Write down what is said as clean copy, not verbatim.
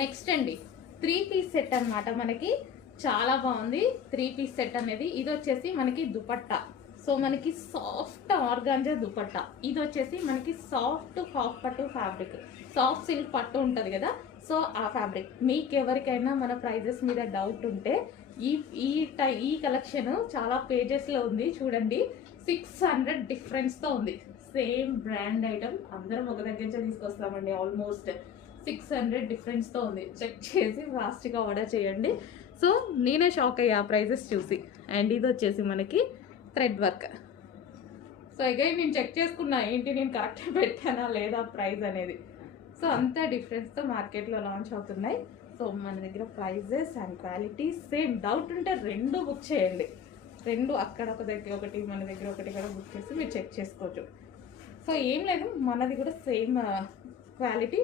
Next అండి 3 piece set అన్నమాట. మనకి చాలా బాగుంది 3 పీస్ సెట్ అనేది. ఇది వచ్చేసి మనకి దుపట్టా. సో మనకి సాఫ్ట్ ఆర్గాంజా దుపట్టా. ఇది వచ్చేసి మనకి సాఫ్ట్ హాఫ్ పట్టు ఫ్యాబ్రిక్, సాఫ్ట్ సిల్క్ పట్టు ఉంటుంది కదా, సో ఆ ఫ్యాబ్రిక్. మీకు ఎవరికైనా మన ప్రైజెస్ మీద డౌట్ ఉంటే ఈ కలెక్షన్ చాలా పేజెస్లో ఉంది చూడండి. 600 డిఫరెన్స్తో ఉంది. సేమ్ బ్రాండ్ ఐటమ్ అందరం ఒక దగ్గర నుంచి తీసుకొస్తామండి. ఆల్మోస్ట్ 600 డిఫరెన్స్తో ఉంది. చెక్ చేసి ఫాస్ట్గా ఆర్డర్ చేయండి. సో నేనే షాక్ అయ్యా ప్రైజెస్ చూసి. అండ్ ఇది వచ్చేసి మనకి థ్రెడ్ వర్క్. సో అగైన్ నేను చెక్ చేసుకున్నా ఏంటి నేను కరెక్ట్గా పెట్టానా లేదా ప్రైస్ అనేది. సో అంత డిఫరెన్స్తో మార్కెట్లో లాంచ్ అవుతున్నాయి. సో మన దగ్గర prices and quality same. Doubt ఉంటే 2 బుక్ చేయండి. 2 అక్కడ ఒక దగ్గర ఒకటి, మన దగ్గర ఒకటి కూడా బుక్ చేసి మీరు చెక్ చేసుకోవచ్చు. సో ఏం లేదు, మనది కూడా సేమ్ క్వాలిటీ.